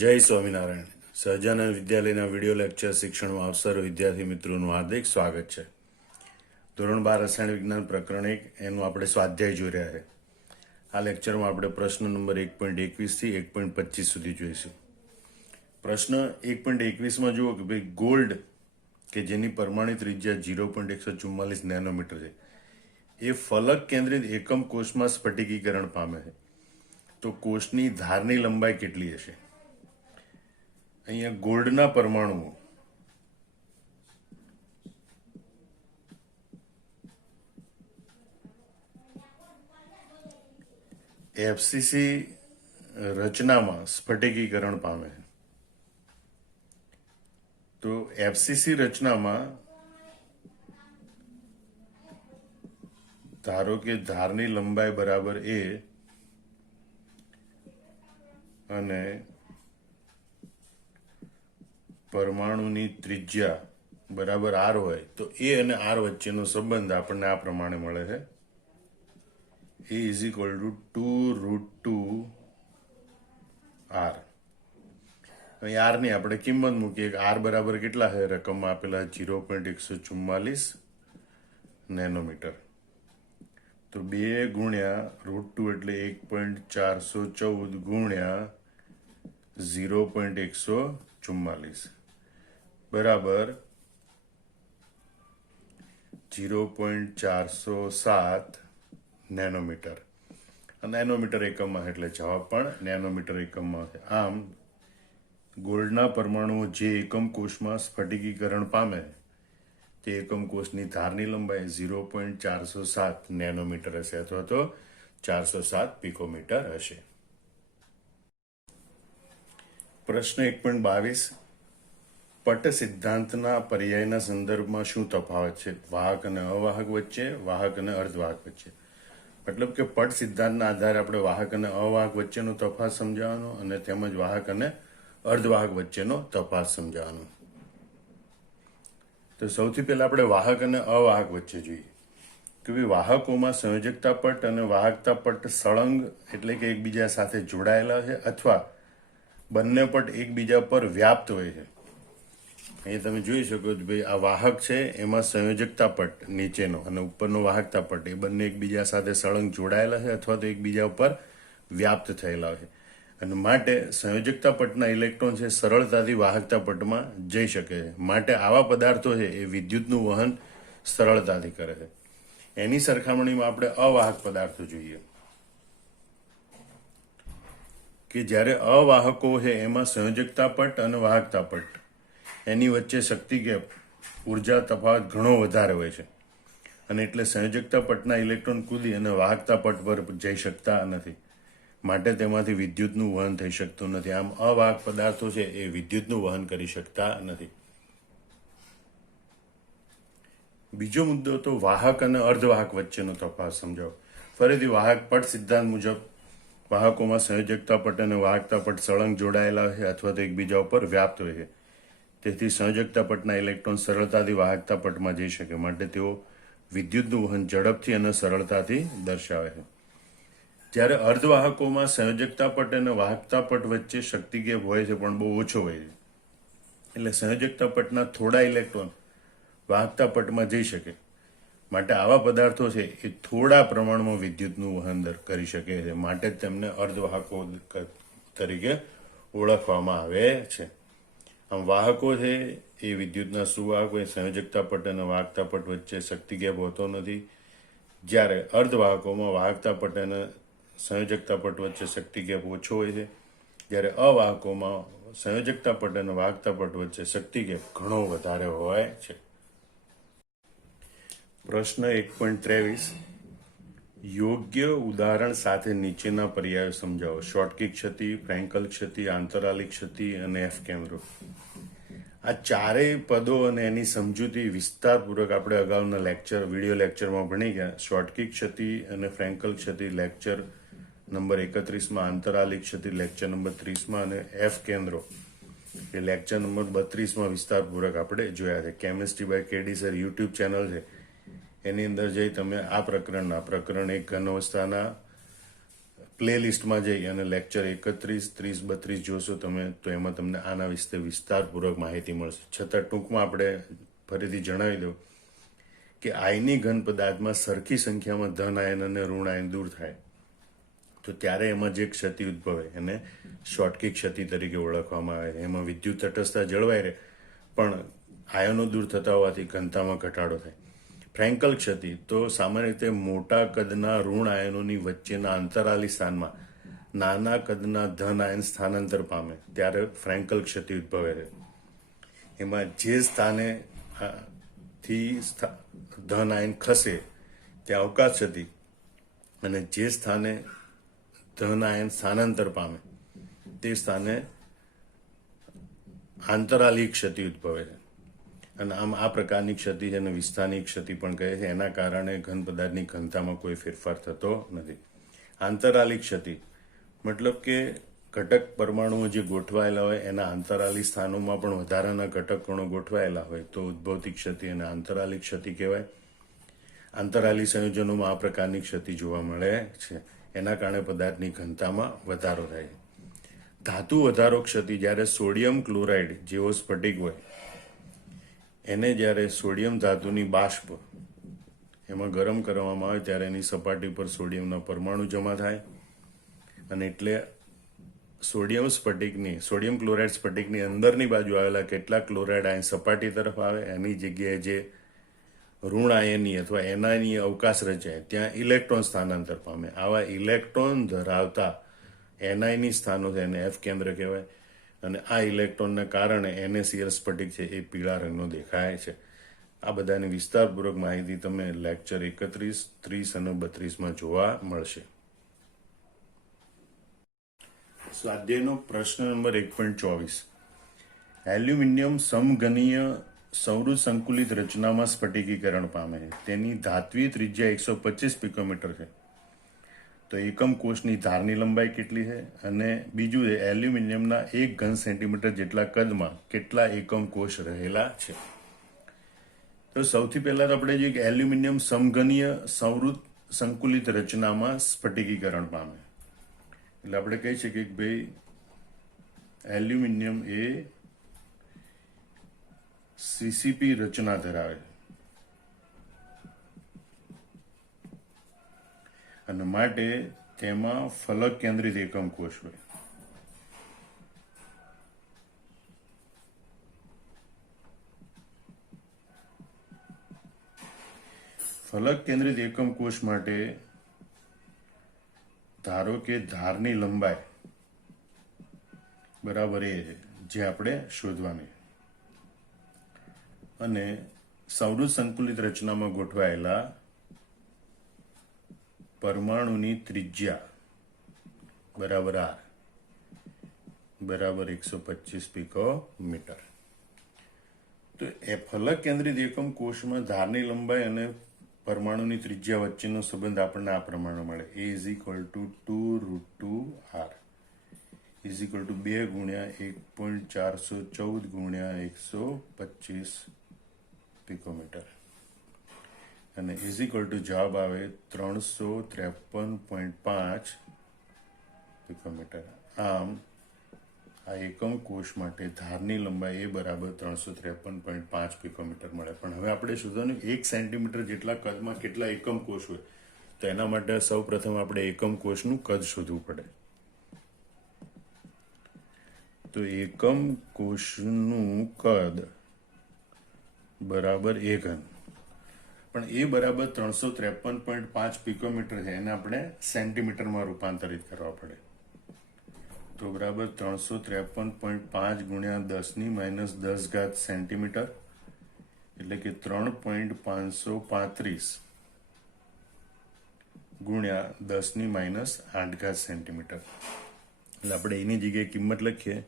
જય સ્વામિનારાયણ. સહજાનંદ વિદ્યાલયના video lecture શિક્ષણમાં આપ સર્વ વિદ્યાર્થી મિત્રોનું હાર્દિક સ્વાગત છે. ધોરણ 12 રસાયણ વિજ્ઞાન પ્રકરણ 1 એનું આપણે સ્વાધ્યાય જોઈ રહ્યા છે. આ લેક્ચરમાં આપણે પ્રશ્ન નંબર 1.21 થી 1.25 સુધી જોઈશું. પ્રશ્ન 1.21માં જુઓ કે ભાઈ ગોલ્ડ કે જેની પરમાણુ ત્રિજ્યા 0.144 નેનોમીટર છે એ ફલક કેન્દ્રિત એકમ કોષમાં સ્ફટિકીકરણ પામે છે. તો કોષની ધારની લંબાઈ કેટલી હશે? અહીંયા ગોલ્ડના પરમાણુઓ એફસીસી રચનામાં સ્ફટિકીકરણ પામે. તો એફસીસી રચનામાં ધારો કે ધારની લંબાઈ બરાબર એ અને પરમાણુની ત્રિજ્યા બરાબર આર હોય તો એ અને આર વચ્ચેનો સંબંધ આપણને આ પ્રમાણે મળે છે. એ ઇઝ ઇક્વલ ટુ 2√2 આર. અહીં આરની આપણે કિંમત મૂકીએ કે આર બરાબર કેટલા છે? રકમમાં આપેલા 0.144 નેનોમીટર. તો 2 ગુણ્યા √2 એટલે 1.414 ગુણ્યા 0.144 બરાબર 0.407 નેનોમીટર. નેનોમીટર એકમમાં એટલે જવાબ પણ નેનોમીટર એકમમાં છે. આમ ગોલ્ડના પરમાણુઓ જે એકમ કોષમાં સ્ફટિકીકરણ પામે તે એકમ કોષની ધારની લંબાઈ 0.407 નેનોમીટર હશે અથવા તો 407 પિકોમીટર હશે. પ્રશ્ન 1.22 પટ સિદ્ધાંતના પર્યાયના સંદર્ભમાં શું તફાવત છે વાહક અને અવાહક વચ્ચે, વાહક અને અર્ધવાહક વચ્ચે? મતલબ કે પટ સિદ્ધાંતના આધારે આપણે વાહક અને અવાહક વચ્ચેનો તફાવત સમજાવવાનો અને તેમજ વાહક અને અર્ધવાહક વચ્ચેનો તફાવત સમજાવવાનો. તો સૌથી પહેલા આપણે વાહક અને અવાહક વચ્ચે જોઈએ કે ભાઈ વાહકોમાં સંયોજકતા પટ અને વાહકતા પટ સળંગ એટલે કે એકબીજા સાથે જોડાયેલા છે અથવા બંને પટ એકબીજા પર વ્યાપ્ત હોય છે. અહીં તમે જોઈ શકો છો ભાઈ આ વાહક છે એમાં સંયોજકતા પટ નીચેનો અને ઉપરનો વાહકતા પટ એ બંને એકબીજા સાથે સળંગ જોડાયેલા છે અથવા તો એકબીજા ઉપર વ્યાપ્ત થયેલા છે અને માટે સંયોજકતા પટના ઇલેક્ટ્રોન છે સરળતાથી વાહકતા પટમાં જઈ શકે છે. માટે આવા પદાર્થો છે એ વિદ્યુતનું વહન સરળતાથી કરે છે. એની સરખામણીમાં આપણે અવાહક પદાર્થો જોઈએ કે જ્યારે અવાહકો છે એમાં સંયોજકતા પટ અને વાહકતા પટ એની વચ્ચે શક્તિ ગેપ ઉર્જા તફાવત ઘણો વધારે હોય છે અને એટલે સંયોજકતા પટના ઇલેક્ટ્રોન કૂદી અને વાહકતા પટ પર જઈ શકતા નથી. માટે તેમાંથી વિદ્યુતનું વહન થઈ શકતું નથી. આમ અવાહક પદાર્થો છે એ વિદ્યુતનું વહન કરી શકતા નથી. બીજો મુદ્દો તો વાહક અને અર્ધવાહક વચ્ચેનો તફાવત સમજાવો. ફરીથી વાહક પટ સિદ્ધાંત મુજબ વાહકોમાં સંયોજકતા પટ અને વાહકતા પટ સળંગ જોડાયેલા છે અથવા તો એકબીજા ઉપર વ્યાપ્ત હોય છે. તેથી સંયોજકતા પટના ઇલેક્ટ્રોન સરળતાથી વાહકતા પટમાં જઈ શકે માટે તેઓ વિદ્યુતનું વહન ઝડપથી અને સરળતાથી દર્શાવે છે. જ્યારે અર્ધવાહકોમાં સંયોજકતા પટ અને વાહકતા પટ વચ્ચે શક્તિ ગેપ હોય છે પણ બહુ ઓછો હોય છે. એટલે સંયોજકતા પટના થોડા ઇલેક્ટ્રોન વાહકતા પટમાં જઈ શકે માટે આવા પદાર્થો છે એ થોડા પ્રમાણમાં વિદ્યુતનું વહન કરી શકે છે. માટે તેમને અર્ધવાહકો તરીકે ઓળખવામાં આવે છે. આમ વાહકો છે એ વિદ્યુતના સુવાહક હોય. સંયોજકતા પટ અને વાહકતા પટ વચ્ચે શક્તિ ગેપ હોતો નથી. જ્યારે અર્ધવાહકોમાં વાહકતા પટ અને સંયોજકતા પટ વચ્ચે શક્તિ ગેપ ઓછો હોય છે. જ્યારે અવાહકોમાં સંયોજકતા પટ અને વાહકતા પટ વચ્ચે શક્તિ ગેપ ઘણો વધારે હોય છે. પ્રશ્ન 1.23 યોગ્ય ઉદાહરણ સાથે નીચેના પર્યાયો સમજાવો. શોર્ટકી ક્ષતિ, ફ્રેન્કલ ક્ષતિ, આંતરાલિક ક્ષતિ અને એફ કેન્દ્રો. આ ચારેય પદો અને એની સમજૂતી વિસ્તારપૂર્વક આપણે અગાઉના વિડીયો લેક્ચરમાં ભણી ગયા. શોર્ટકી ક્ષતિ અને ફ્રેન્કલ ક્ષતિ લેક્ચર નંબર 31માં, આંતરાલિક ક્ષતિ લેક્ચર નંબર 30માં અને એફ કેન્દ્રો એ લેક્ચર નંબર 32માં વિસ્તારપૂર્વક આપણે જોયા છે. Chemistry by KD sir YouTube channel છે એની અંદર જઈ તમે આ પ્રકરણ 1 ઘન અવસ્થાના પ્લેલિસ્ટમાં જઈ અને લેક્ચર 31, 30, 32 જોશો તમે તો એમાં તમને આના વિશે વિસ્તારપૂર્વક માહિતી મળશે. છતાં ટૂંકમાં આપણે ફરીથી જણાવી દઉં કે આયની ઘન પદાર્થમાં સરખી સંખ્યામાં ધન આયન અને ઋણ આયન દૂર થાય તો ત્યારે એમાં જે ક્ષતિ ઉદ્ભવે એને શોર્ટકી ક્ષતિ તરીકે ઓળખવામાં આવે. એમાં વિદ્યુત તટસ્થતા જળવાઈ રહે પણ આયનો દૂર થતા હોવાથી ઘનતામાં ઘટાડો થાય. ફ્રેન્કલ ક્ષતિ તો સામાન્ય રીતે મોટા કદના ઋણ આયનોની વચ્ચેના અંતરાલી સ્થાનમાં નાના કદના ધન આયન સ્થાનાંતર પામે ત્યારે ફ્રેન્કલ ક્ષતિ ઉદ્ભવે છે. એમાં જે સ્થાને થી ધન આયન ખસે ત્યાં અવકાશ ક્ષતિ અને જે સ્થાને ધન આયન સ્થાનાંતર પામે તે સ્થાને આંતરાલી ક્ષતિ ઉદ્ભવે છે. અને આમ આ પ્રકારની ક્ષતિ જેને વિસ્થાનિક ક્ષતિ પણ કહે છે. એના કારણે ઘન પદાર્થની ઘનતામાં કોઈ ફેરફાર થતો નથી. આંતરાલી ક્ષતિ મતલબ કે ઘટક પરમાણુઓ જે ગોઠવાયેલા હોય એના આંતરાલી સ્થાનોમાં પણ વધારાના ઘટક કણો ગોઠવાયેલા હોય તો ઉદ્ભવતી ક્ષતિ અને આંતરાલી ક્ષતિ કહેવાય. આંતરાલી સંયોજનોમાં આ પ્રકારની ક્ષતિ જોવા મળે છે. એના કારણે પદાર્થની ઘનતામાં વધારો થાય. ધાતુ વધારો ક્ષતિ જ્યારે સોડિયમ ક્લોરાઇડ જેવો સ્ફટિક હોય એને જ્યારે સોડિયમ ધાતુની બાષ્પ એમાં ગરમ કરવામાં આવે ત્યારે એની સપાટી પર સોડિયમના પરમાણુ જમા થાય અને એટલે સોડિયમ ક્લોરાઇડ સ્ફટિકની અંદરની બાજુ આવેલા કેટલાક ક્લોરાઇડ આયન સપાટી તરફ આવે. એની જગ્યાએ જે ઋણ આયની અથવા એનાયની અવકાશ રચાય ત્યાં ઇલેક્ટ્રોન સ્થાનાંતર પામે. આવા ઇલેક્ટ્રોન ધરાવતા એનાયની સ્થાનો છે એને એફ કેન્દ્ર કહેવાય અને આ ઇલેક્ટ્રોનને કારણે NaCl સ્ફટિક છે એ પીળા રંગનો દેખાય છે. આ બધાની વિસ્તારપૂર્વક માહિતી તમે લેક્ચર 31, 30 અને 32માં જોવા મળશે. સ્વાધ્યાયનો પ્રશ્ન નંબર 1.24. એલ્યુમિનિયમ સમઘનીય સંવૃત સંકુલિત રચનામાં સ્ફટિકીકરણ પામે છે. તેની ધાત્વી ત્રિજ્યા 125 પિકોમીટર છે. તો એકમ કોષની ધારની લંબાઈ કેટલી છે અને બીજું છે એલ્યુમિનિયમના 1 ઘન સેન્ટીમીટર જેટલા કદમાં કેટલા એકમ કોષ રહેલા છે. તો સૌથી પહેલા તો આપણે જોઈએ કે એલ્યુમિનિયમ સમઘનીય સંવૃત સંકુલિત રચનામાં સ્ફટિકીકરણ પામે. એટલે આપણે કહી શકીએ કે ભાઈ એલ્યુમિનિયમ એ સીસીપી રચના ધરાવે અને માટે તેમાં ફલક કેન્દ્રિત એકમ કોષ હોય. ફલક કેન્દ્રિત એકમ કોષ માટે ધારો કે ધારની લંબાઈ બરાબર એ છે જે આપણે શોધવાની અને સંવૃત સંકુલિત રચનામાં ગોઠવાયેલા પરમાણુની ત્રિજ્યા બરાબર R બરાબર 125 પિકોમીટર. તો એ ફલક કેન્દ્રિત એકમ કોષમાં ધારની લંબાઈ અને પરમાણુની ત્રિજ્યા વચ્ચેનો સંબંધ આપણને આ પ્રમાણે મળે. A = 2√2R = 2 ગુણ્યા 1.414 ગુણ્યા 125 પિકોમીટર અને જવાબ આવે 353.5 પિકોમીટર. આમ આ એકમ કોષ માટે ધારની લંબાઈ એ બરાબર 353.5 પિકોમીટર મળે. પણ હવે આપણે શોધવાનું 1 સેન્ટીમીટર જેટલા કદમાં કેટલા એકમ કોષ હોય તો એના માટે સૌ પ્રથમ આપણે એકમ કોષનું કદ શોધવું પડે. તો એકમ કોષનું કદ બરાબર A ઘન પણ એ બરાબર 353.5 પિકોમીટર છે એને આપણે સેન્ટીમીટરમાં રૂપાંતરિત કરવા પડે. તો બરાબર 353.5 ગુણ્યા 10⁻10 સેન્ટીમીટર એટલે કે 3.535 ગુણ્યા 10⁻8 સેન્ટીમીટર. એટલે આપણે એની જગ્યાએ કિંમત લખીએ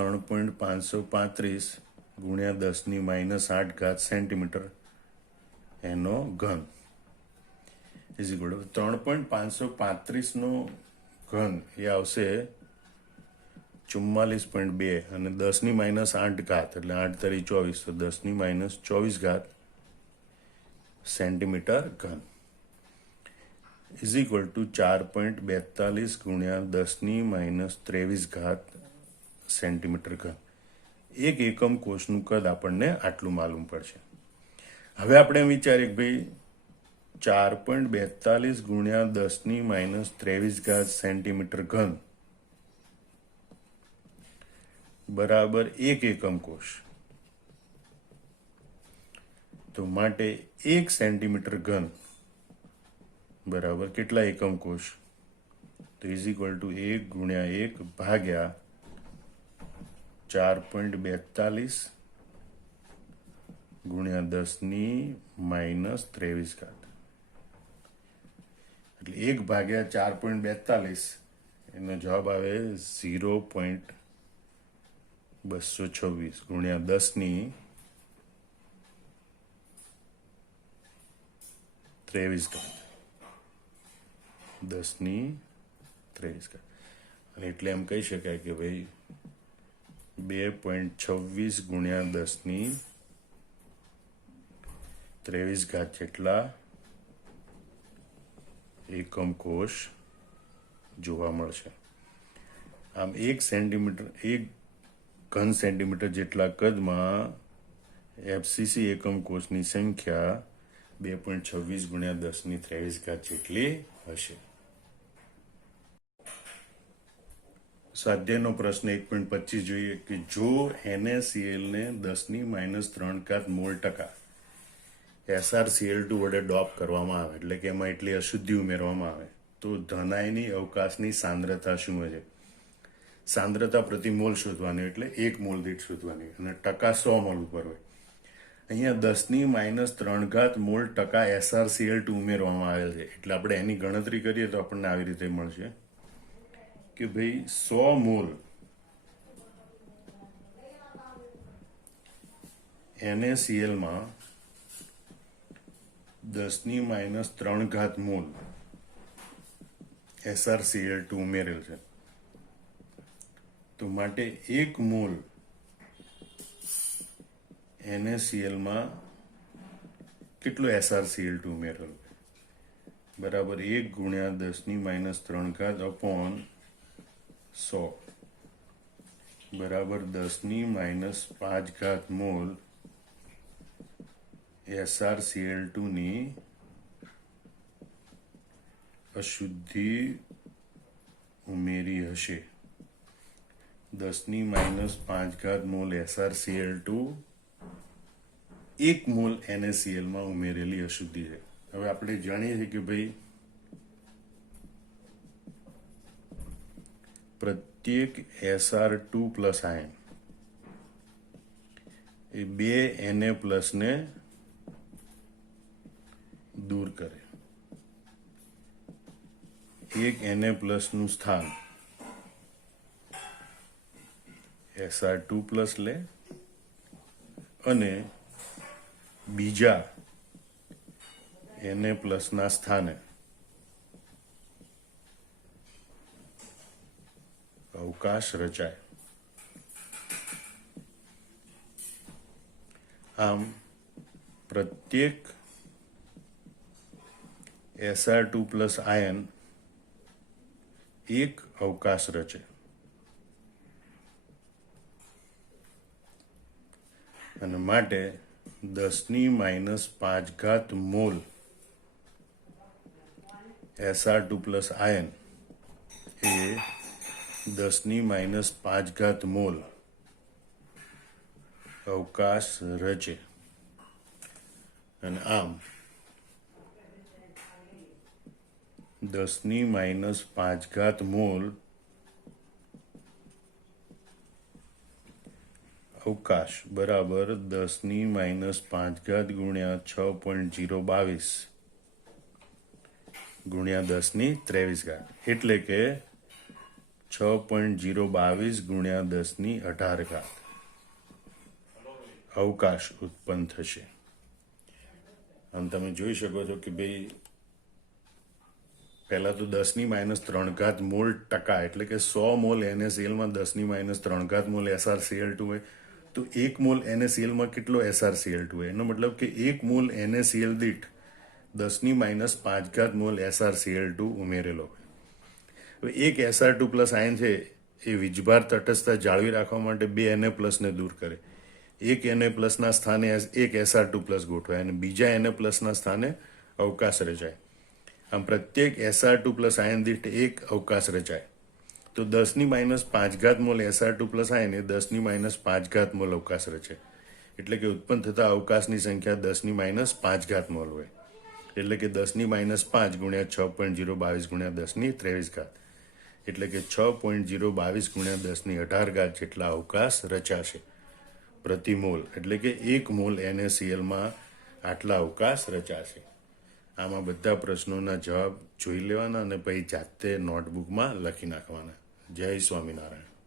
3.535 ગુણ્યા 10⁻8 સેન્ટીમીટર એનો ઘન ઇઝ ઇક્વલ ટુ 3.535 નો ઘન એ આવશે 44.2 અને 10⁻8 એટલે 8 તરી 24 તો 10⁻24 સેન્ટીમીટર ઘન. ઇઝ ઇક્વલ ટુ 4.42 ગુણ્યા 10⁻³ સેન્ટીમીટર ઘન. એક એકમ કોષનું કદ આપણને આટલું માલુમ પડશે. હવે આપણે એમ વિચારીએ કે ભાઈ 4.42 ગુણ્યા 10⁻³ સેન્ટીમીટર ઘન બરાબર એક એકમ કોષ. તો માટે 1 સેન્ટીમીટર ઘન બરાબર કેટલા એકમ કોષ? તો ઇઝ ઇક્વલ ટુ 1 ગુણ્યા 1 ભાગ્યા 4.42 ગુણ્યા 10⁻²3. એટલે 1 ભાગ્યા 4.42 એનો જવાબ આવે 0.226 ગુણ્યા 10⁻23. 10⁻23. અને એટલે એમ કહી શકાય કે ભાઈ 2.26 ગુણ્યા 10⁻23 જેટલા એકમ કોષ જોવા મળશે. આમ 1 ઘન સેન્ટીમીટર જેટલા કદમાં એફસીસી એકમ કોષની સંખ્યા 2.26 ગુણ્યા 10⁻23 જેટલી હશે. સ્વાધ્યાયનો પ્રશ્ન 1.25 જોઈએ કે જો NaCl ને 10⁻³ મોલ ટકા SrCl2 વડે ડોપ કરવામાં આવે, એટલે કે એમાં એટલી અશુદ્ધિ ઉમેરવામાં આવે, તો ધનાયની અવકાશની સાંદ્રતા શું હશે? સાંદ્રતા પ્રતિ મોલ શોધવાની, એટલે 1 મોલ દીઠ શોધવાની, અને ટકા 100 મોલ ઉપર હોય. અહીંયા 10⁻³ મોલ ટકા SrCl2 ઉમેરવામાં આવેલ છે, એટલે આપણે એની ગણતરી કરીએ તો આપણને આવી રીતે મળશે કે ભાઈ 100 મોલ NaCl માં 10⁻³ મોલ SrCl2 ઉમેરેલ છે. તો માટે 1 મોલ NaCl માં કેટલું SrCl2 ઉમેરેલ? બરાબર 1 ગુણ્યા 10⁻³ અપોન 100 બરાબર 10⁻5 મોલ SrCl2 ની અશુદ્ધિ ઉમેરી હશે. 10⁻5 મોલ SrCl2 1 મોલ NaCl માં ઉમેરેલી અશુદ્ધિ છે. હવે આપણે જાણીએ છીએ કે ભાઈ પ્રત્યેક Sr2 પ્લસ આયન એ 2 Na પ્લસ ને દૂર કરે. એક Na પ્લસ નું સ્થાન Sr2 પ્લસ લે અને બીજા Na પ્લસ ના સ્થાને અવકાશ રચાય. આમ પ્રત્યેક Sr2 પ્લસ આયન એક અવકાશ રચે. અને માટે 10⁻5 મોલ Sr2 પ્લસ આયન એ 10⁻5 મોલ અવકાશ રચે. અને આમ 10⁻5 મોલ અવકાશ બરાબર 10⁻5 ગુણ્યા 6.022 ગુણ્યા 10⁻23, એટલે કે 6.022 ગુણ્યા 10⁻18 અવકાશ ઉત્પન્ન થશે. આમ તમે જોઈ શકો છો કે ભાઈ પહેલા તો 10⁻³ મોલ ટકા, એટલે કે 100 મોલ NaCl માં 10⁻³ મોલ SrCl2 હોય, તો 1 મોલ NaCl માં કેટલો SrCl2 હોય? એનો મતલબ કે 1 મોલ NaCl દીઠ 10⁻5 મોલ SrCl2 ઉમેરેલો હોય. હવે એક Sr2 પ્લસ આયન છે એ વીજભાર તટસ્થતા જાળવી રાખવા માટે બે Na પ્લસને દૂર કરે. એક Na પ્લસના સ્થાને એક Sr2 પ્લસ ગોઠવાય અને બીજા Na પ્લસના સ્થાને અવકાશ રચાય. આમ પ્રત્યેક Sr2 પ્લસ આયન દીઠ એક અવકાશ રચાય. તો 10⁻5 મોલ Sr2 પ્લસ આયન એ 10⁻5 મોલ અવકાશ રચે. એટલે કે ઉત્પન્ન થતા અવકાશની સંખ્યા 10⁻5 મોલ હોય. એટલે કે 10⁻5 ગુણ્યા 6.022 ગુણ્યા 10⁻23. એટલે કે 6.022 ગુણ્યા 10⁻18 જેટલા અવકાશ રચાશે પ્રતિ મોલ. એટલે કે 1 મોલ NaClમાં આટલા અવકાશ રચાશે. આમાં બધા પ્રશ્નોના જવાબ જોઈ લેવાના અને પછી જાતે નોટબુકમાં લખી નાખવાના. જય સ્વામિનારાયણ.